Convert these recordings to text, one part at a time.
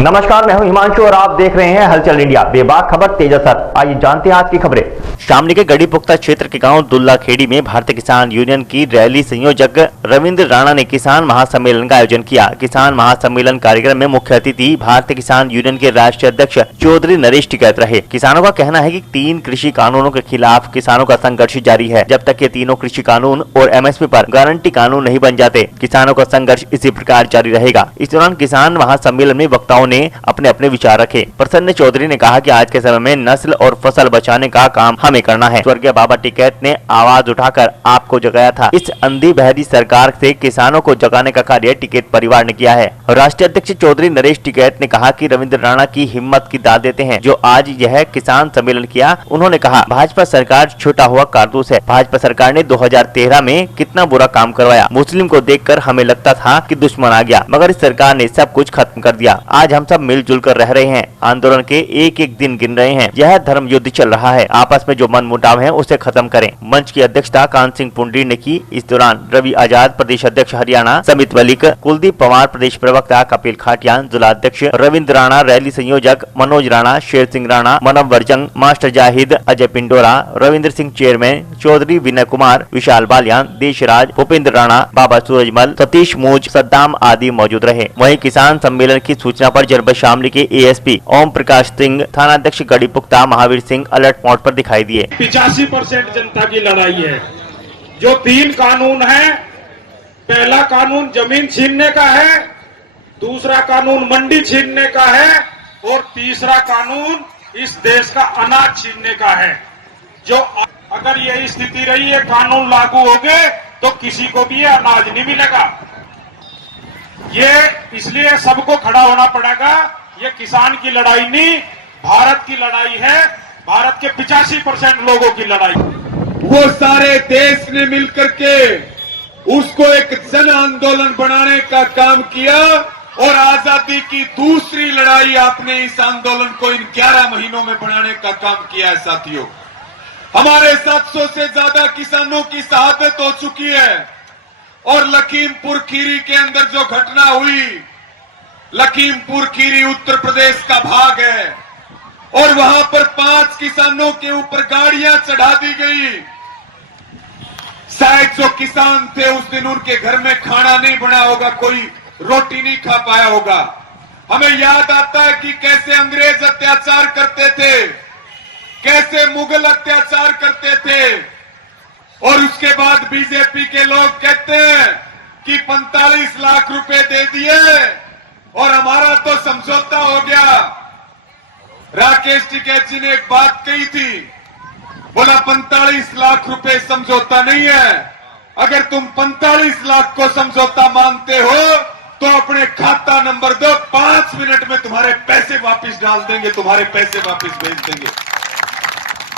नमस्कार, मैं हूं हिमांशु और आप देख रहे हैं हलचल इंडिया। बेबाक खबर तेज असर। आइए जानते हैं आज की खबरें। शामली के गढ़ी पुख्ता क्षेत्र के गांव दुल्ला खेड़ी में भारतीय किसान यूनियन की रैली संयोजक रविंद्र राणा ने किसान महासम्मेलन का आयोजन किया। किसान महासम्मेलन कार्यक्रम में मुख्य अतिथि भारतीय किसान यूनियन के राष्ट्रीय अध्यक्ष चौधरी नरेश टिकैत रहे। किसानों का कहना है कि 3 कृषि कानूनों के खिलाफ किसानों का संघर्ष जारी है। जब तक ये तीनों कृषि कानून और MSP पर गारंटी कानून नहीं बन जाते, किसानों का संघर्ष इसी प्रकार जारी रहेगा। इस दौरान किसान महासम्मेलन में वक्ताओं ने अपने अपने विचार रखे। प्रसन्न चौधरी ने कहा कि आज के समय में नस्ल और फसल बचाने का काम हमें करना है। स्वर्गीय बाबा टिकैत ने आवाज उठाकर आपको जगाया था। इस अंधी बहरी सरकार से किसानों को जगाने का कार्य टिकैत परिवार ने किया है। राष्ट्रीय अध्यक्ष चौधरी नरेश टिकैत ने कहा कि रविंद्र राणा की हिम्मत की दाद देते हैं जो आज यह किसान सम्मेलन किया। उन्होंने कहा, भाजपा सरकार छूटा हुआ कारतूस है। भाजपा सरकार ने 2013 में कितना बुरा काम करवाया। मुस्लिम को देखकर हमें लगता था कि दुश्मन आ गया, मगर इस सरकार ने सब कुछ खत्म कर दिया। आज हम सब मिलजुल कर रह रहे हैं। आंदोलन के एक एक दिन गिन रहे हैं। यह धर्म युद्ध चल रहा है। आपस में जो मन मुटाव है उसे खत्म करें। मंच की अध्यक्षता कान सिंह पुंडरी ने की। इस दौरान रवि आजाद प्रदेश अध्यक्ष हरियाणा, समित मलिक, कुलदीप पवार प्रदेश प्रवक्ता, कपिल खाटियान जिला अध्यक्ष, रविंद्र राणा रैली संयोजक, मनोज राणा, शेर सिंह राणा, मनोवर जंग, मास्टर जाहिद, अजय पिंडोरा, रविंद्र सिंह चेयरमैन, चौधरी विनय कुमार, विशाल बालियान, देशराज, भूपेंद्र राणा, बाबा सूरजमल, सतीश मूज, सद्दाम आदि मौजूद रहे। वहीं किसान सम्मेलन की सूचना पर जनपद शामली के ASP ओम प्रकाश सिंह, थानाध्यक्ष गढ़ी पुख्ता महावीर सिंह अलर्ट मोड पर दिखाई दिए। 85% जनता की लड़ाई है। जो 3 कानून है, पहला कानून जमीन छीनने का है, दूसरा कानून मंडी छीनने का है और तीसरा कानून इस देश का अनाज छीनने का है। जो अगर यही स्थिति रही है, कानून लागू हो गए तो किसी को भी ये अनाज नहीं मिलेगा। ये इसलिए सबको खड़ा होना पड़ेगा। ये किसान की लड़ाई नहीं, भारत की लड़ाई है। भारत के 85% लोगों की लड़ाई। वो सारे देश ने मिलकर के उसको एक जन आंदोलन बनाने का काम किया और आजादी की दूसरी लड़ाई आपने इस आंदोलन को इन 11 महीनों में बनाने का काम किया है। साथियों, हमारे 700 से ज्यादा किसानों की शहादत हो चुकी है और लखीमपुर खीरी के अंदर जो घटना हुई, लखीमपुर खीरी उत्तर प्रदेश का भाग है और वहां पर 5 किसानों के ऊपर गाड़ियां चढ़ा दी गई। शायद जो किसान थे उस दिन उनके घर में खाना नहीं बना होगा, कोई रोटी नहीं खा पाया होगा। हमें याद आता है कि कैसे अंग्रेज अत्याचार करते थे, कैसे मुगल अत्याचार करते थे और उसके बाद बीजेपी के लोग कहते हैं कि 45 लाख रुपए दे दिए और हमारा तो समझौता हो गया। राकेश टिकैत जी ने एक बात कही थी, बोला 45 लाख रुपए समझौता नहीं है। अगर तुम 45 लाख को समझौता मानते हो तो अपने खाता नंबर दो, 5 मिनट में तुम्हारे पैसे वापस डाल देंगे, तुम्हारे पैसे वापस भेज देंगे।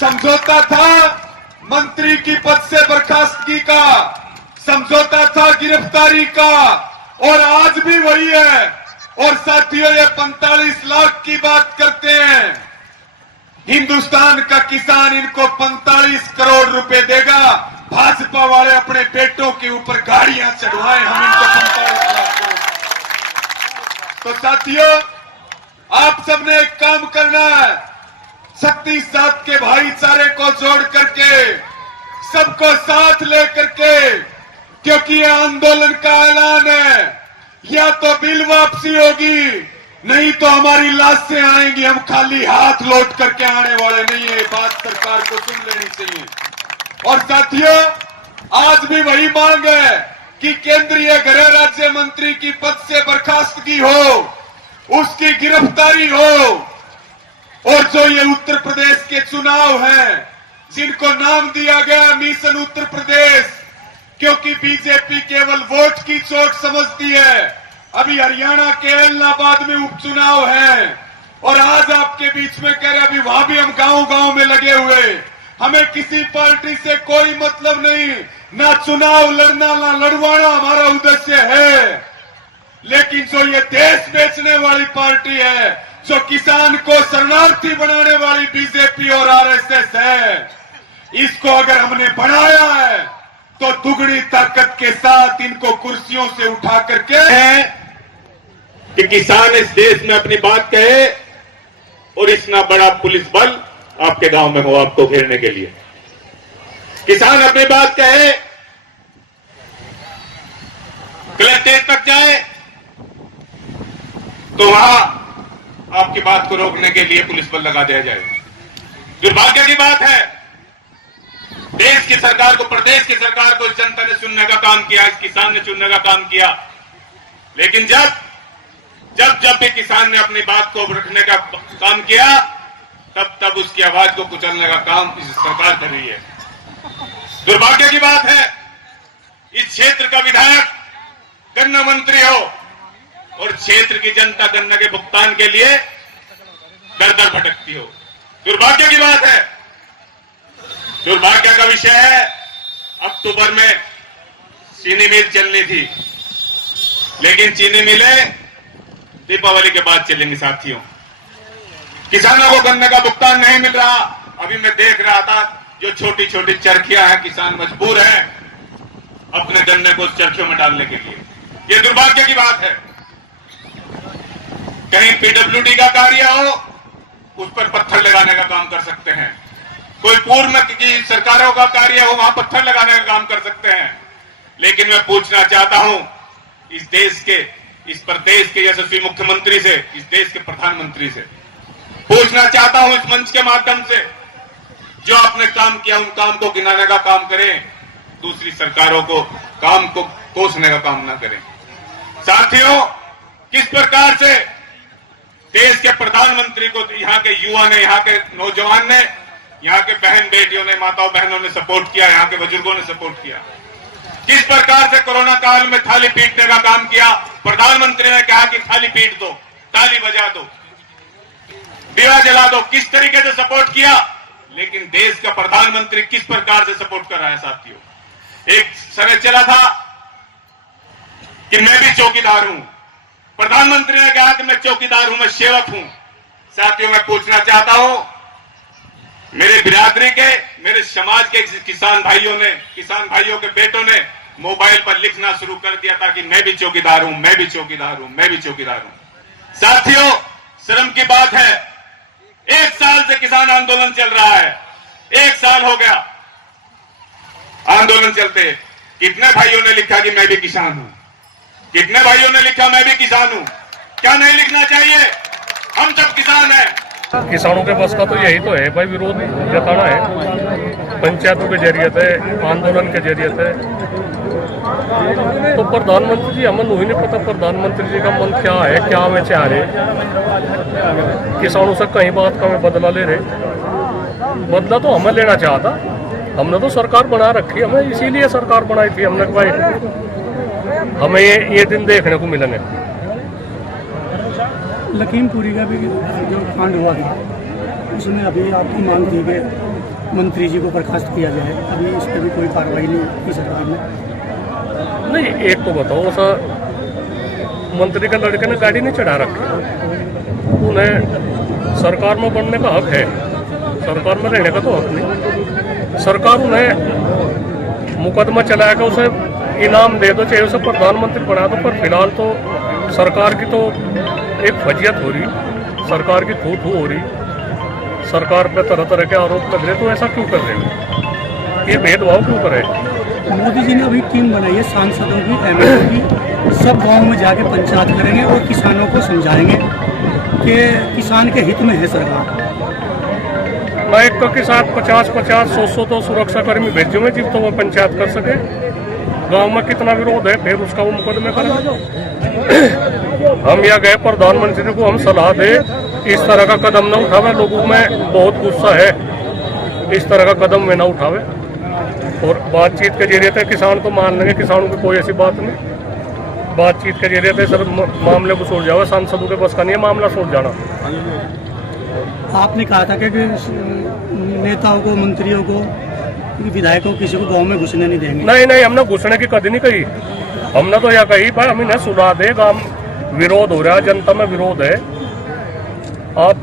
समझौता था मंत्री की पद से बर्खास्तगी का, समझौता था गिरफ्तारी का और आज भी वही है। और साथियों, ये 45 लाख की बात करते हैं। हिंदुस्तान का किसान इनको 45 करोड़ रुपए देगा। भाजपा वाले अपने बेटों के ऊपर गाड़ियां चढ़वाएं, हम इनको 45 लाख करोड़। तो साथियों, आप सबने एक काम करना है, शक्ति साथ के भाईचारे को जोड़ करके, सबको साथ लेकर के, क्योंकि ये आंदोलन का ऐलान है। या तो बिल वापसी होगी, नहीं तो हमारी लाशें आएंगी। हम खाली हाथ लौट करके आने वाले नहीं है। बात सरकार को सुन लेनी चाहिए। और साथियों, आज भी वही मांग है कि केंद्रीय गृह राज्य मंत्री की पद से बर्खास्तगी हो, उसकी गिरफ्तारी हो और जो ये उत्तर प्रदेश के चुनाव हैं, जिनको नाम दिया गया मिशन उत्तर प्रदेश, क्योंकि बीजेपी केवल वोट की चोट समझती है। अभी हरियाणा के एलनाबाद में उपचुनाव है और आज आपके बीच में कह रहे अभी वहां भी हम गांव-गांव में लगे हुए। हमें किसी पार्टी से कोई मतलब नहीं, ना चुनाव लड़ना ना लड़वाना हमारा उद्देश्य है। लेकिन जो ये देश बेचने वाली पार्टी है, जो किसान को शरणार्थी बनाने वाली बीजेपी और RSS है, इसको अगर हमने बनाया है तो दुगनी ताकत के साथ इनको कुर्सियों से उठा करके कि किसान इस देश में अपनी बात कहे और इतना बड़ा पुलिस बल आपके गांव में हो आपको घेरने के लिए। किसान अपनी बात कहे, कलेक्ट्रेट तक जाए तो वहां आपकी बात को रोकने के लिए पुलिस बल लगा दिया जाए। दुर्भाग्य की बात है, देश की सरकार को, प्रदेश की सरकार को इस जनता ने चुनने का काम किया, इस किसान ने चुनने का काम किया, लेकिन जब भी किसान ने अपनी बात को रखने का काम किया, तब उसकी आवाज को कुचलने का काम इस सरकार कर रही है। दुर्भाग्य की बात है, इस क्षेत्र का विधायक गन्ना मंत्री हो और क्षेत्र की जनता गन्ना के भुगतान के लिए दर दर भटकती हो। दुर्भाग्य की बात है, दुर्भाग्य का विषय है, अक्टूबर में चीनी मिल चलनी थी, लेकिन चीनी मिलें दीपावली के बाद चलेंगी साथियों। किसानों को गन्ने का भुगतान नहीं मिल रहा। अभी मैं देख रहा था, जो छोटी छोटी चरखियां हैं, किसान मजबूर हैं अपने गन्ने को उस चरखियों में डालने के लिए। यह दुर्भाग्य की बात है। कहीं पीडब्ल्यूडी का कार्य हो, उस पर पत्थर लगाने का काम कर सकते हैं। कोई पूर्व की सरकारों का कार्य हो, वहां पत्थर लगाने का काम कर सकते हैं। लेकिन मैं पूछना चाहता हूं इस देश के, इस प्रदेश के यशस्वी मुख्यमंत्री से, इस देश के प्रधानमंत्री से पूछना चाहता हूं इस मंच के माध्यम से, जो आपने काम किया उन काम को गिनाने का काम करें, दूसरी सरकारों को काम को कोसने का काम ना करें। साथियों, किस प्रकार से देश के प्रधानमंत्री को यहाँ के युवा ने, यहाँ के नौजवान ने, यहाँ के बहन बेटियों ने, माताओं बहनों ने सपोर्ट किया, यहाँ के बुजुर्गों ने सपोर्ट किया। किस प्रकार से कोरोना काल में थाली पीटने का काम किया। प्रधानमंत्री ने कहा कि थाली पीट दो, ताली बजा दो, दिया जला दो, किस तरीके से सपोर्ट किया। लेकिन देश का प्रधानमंत्री किस प्रकार से सपोर्ट कर रहा है साथियों। एक समय चला था कि मैं भी चौकीदार हूं, प्रधानमंत्री ने कहा कि मैं चौकीदार हूं, मैं सेवक हूं। साथियों, मैं पूछना चाहता हूं, मेरे बिरादरी के, मेरे समाज के किसान भाइयों ने, किसान भाइयों के बेटों ने मोबाइल पर लिखना शुरू कर दिया था कि मैं भी चौकीदार हूं, मैं भी चौकीदार हूं, मैं भी चौकीदार हूं। साथियों, शर्म की बात है, 1 साल से किसान आंदोलन चल रहा है, 1 साल हो गया आंदोलन चलते। कितने भाइयों ने लिखा कि मैं भी किसान हूं, कितने भाइयों ने लिखा मैं भी किसान हूं। क्या नहीं लिखना चाहिए? हम सब किसान हैं। किसानों के बस का तो यही तो है भाई, विरोध जताना है पंचायतों के जरिए से, आंदोलन के जरिए से। तो प्रधानमंत्री जी, हमें नहीं पता प्रधानमंत्री जी का मन क्या है, क्या हमें चाह रहे। किसानों से कहीं बात का हमें बदला ले रहे। बदला तो हमें लेना चाहता, हमने तो सरकार बना रखी, हमें इसीलिए सरकार बनाई थी हमने, भाई हमें ये दिन देखने को मिलेंगे। लखीमपुरी का भी जो कांड हुआ था, उसमें अभी आपकी मांग थी कि मंत्री जी को बर्खास्त किया जाए, अभी इस पर भी कोई कार्रवाई नहीं की सरकार ने। नहीं, एक तो बताओ, सर मंत्री के लड़के ने गाड़ी नहीं चढ़ा रखी, उन्हें सरकार में बनने का हक है, सरकार में रहने का तो हक नहीं। सरकार उन्हें मुकदमा चलाएगा, उसे इनाम दे दो, चाहे उसे प्रधानमंत्री बना दो, पर फिलहाल तो सरकार की तो एक फजियत हो रही, सरकार की थू हो रही, सरकार पे तरह तरह के आरोप कर रहे। तो ऐसा क्यों कर रहे हैं, ये भेदभाव क्यों कर रहे हैं? मोदी जी ने अभी टीम बनाई है सांसदों की, एमएलए की, सब गाँव में जाके पंचायत करेंगे और किसानों को समझाएंगे कि किसान के हित में है सरकार। नायक के साथ 50-50, 100 तो सुरक्षा कर्मी भेजो में, जिब तो वो पंचायत कर सके। गांव में कितना विरोध है, फिर उसका वो मुकदमे करें। हम यहाँ गए, प्रधानमंत्री को हम सलाह दे इस तरह का कदम न उठावे, लोगों में बहुत गुस्सा है, इस तरह का कदम में न उठावे। और बातचीत के जरिए से किसान को मान लेंगे, किसानों की कोई ऐसी बात नहीं, बातचीत के जरिए से सर मामले को सोच जाओ। सांसदों के बस का नहीं है मामला सोच जाना। आपने कहा था कि नेताओं को, मंत्रियों को, विधायकों को, किसी को गांव में घुसने नहीं देंगे। नहीं, हमने घुसने की कभी नहीं कही। हमने तो यह कही भाई, हम इन्हें सुना दे, गांव विरोध हो रहा है, जनता में विरोध है, आप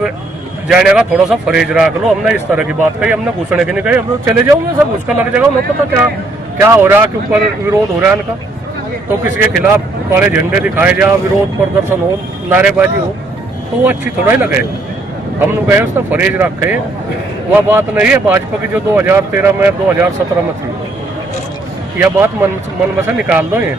जाने का थोड़ा सा फरेज रख लो। हमने इस तरह की बात कही, हमने घुसने की नहीं कही। हम चले जाऊंगे, सब घुसका लग जाएगा, उन्हें पता क्या क्या हो रहा है, के ऊपर विरोध हो रहा है इनका। तो किसी के खिलाफ काले झंडे दिखाए जा, विरोध प्रदर्शन हो, नारेबाजी हो, तो वो अच्छी थोड़ा ही लगे। हम लोग गए उसका फरेज रखे, वह बात नहीं है भाजपा की जो 2013 में 2017 में थी। यह बात मन में से निकाल दो ये।